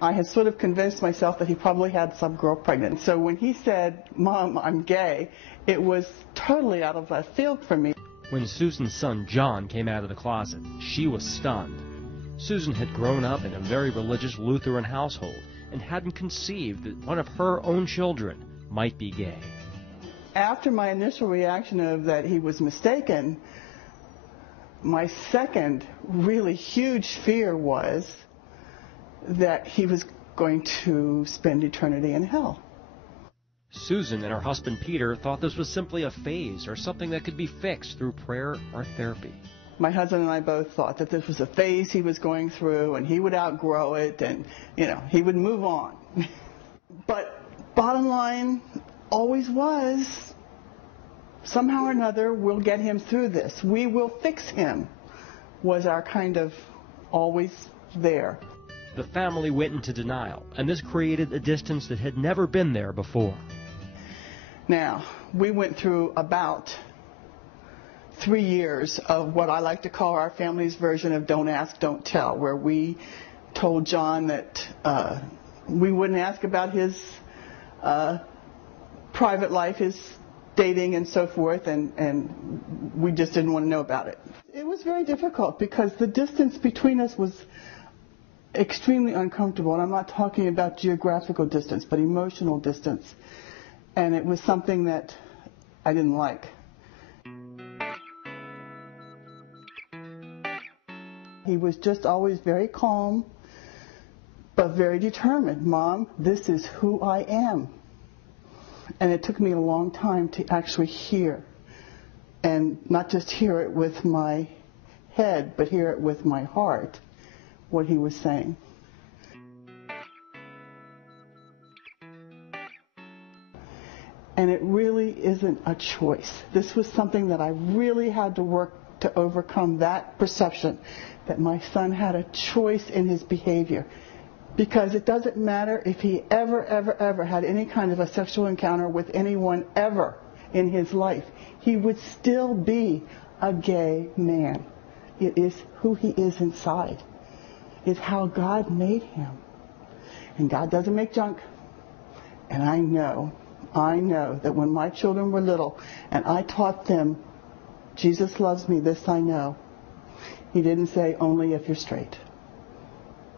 I had sort of convinced myself that he probably had some girl pregnant. So when he said, "Mom, I'm gay," it was totally out of left field for me. When Susan's son John came out of the closet, she was stunned. Susan had grown up in a very religious Lutheran household and hadn't conceived that one of her own children might be gay. After my initial reaction of that he was mistaken, my second really huge fear was that he was going to spend eternity in hell. Susan and her husband Peter thought this was simply a phase or something that could be fixed through prayer or therapy. My husband and I both thought that this was a phase he was going through and he would outgrow it and, he would move on. But bottom line always was, somehow or another, we'll get him through this. We will fix him, was our kind of always there. The family went into denial, and this created a distance that had never been there before. Now, we went through about 3 years of what I like to call our family's version of don't ask, don't tell, where we told John that we wouldn't ask about his private life, his dating and so forth, and we just didn't want to know about it. It was very difficult because the distance between us was extremely uncomfortable, and I'm not talking about geographical distance, but emotional distance, and it was something that I didn't like. He was just always very calm, but very determined. Mom, this is who I am. And it took me a long time to actually hear, and not just hear it with my head, but hear it with my heart, what he was saying. And it really isn't a choice. This was something that I really had to work to overcome, that perception that my son had a choice in his behavior. Because it doesn't matter if he ever had any kind of a sexual encounter with anyone ever in his life. He would still be a gay man. It is who he is inside. It's how God made him. And God doesn't make junk. And I know that when my children were little and I taught them, Jesus loves me, this I know, he didn't say only if you're straight.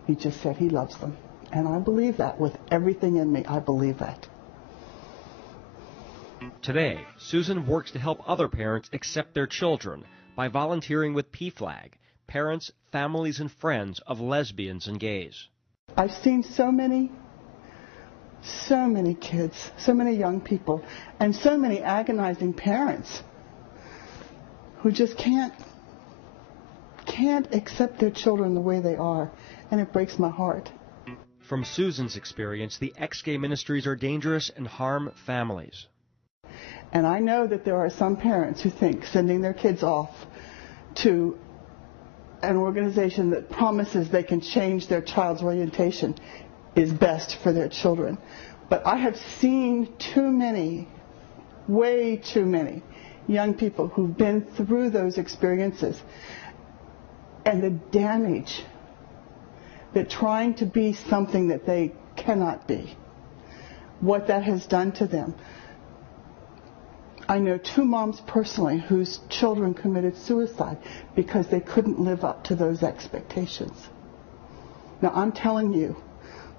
He just said he loves them. And I believe that with everything in me. I believe that. Today, Susan works to help other parents accept their children by volunteering with PFLAG, Parents, Families, and Friends of Lesbians and Gays. I've seen so many kids, so many young people, and so many agonizing parents who just can't accept their children the way they are. And it breaks my heart. From Susan's experience, the ex-gay ministries are dangerous and harm families. And I know that there are some parents who think sending their kids off to an organization that promises they can change their child's orientation is best for their children. But I have seen too many, way too many, young people who've been through those experiences and the damage that trying to be something that they cannot be, what that has done to them. I know 2 moms personally whose children committed suicide because they couldn't live up to those expectations. Now I'm telling you,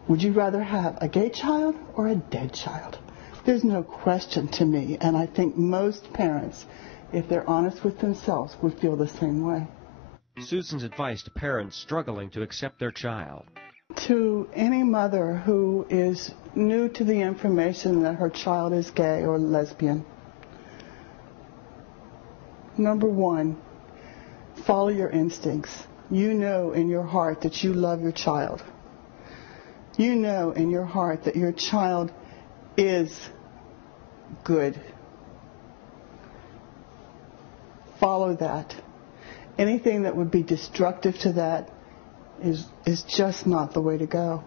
would you rather have a gay child or a dead child? There's no question to me, and I think most parents, if they're honest with themselves, would feel the same way. Susan's advice to parents struggling to accept their child. To any mother who is new to the information that her child is gay or lesbian, number 1, follow your instincts. You know in your heart that you love your child. You know in your heart that your child is good. Follow that. Anything that would be destructive to that is just not the way to go.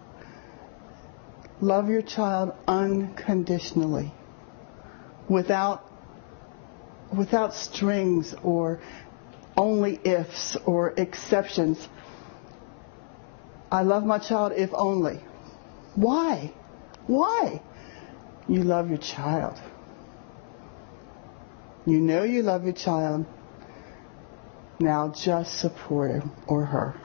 Love your child unconditionally, without strings or only ifs or exceptions. I love my child if only. Why? Why? You love your child. You know you love your child. Now just support him or her.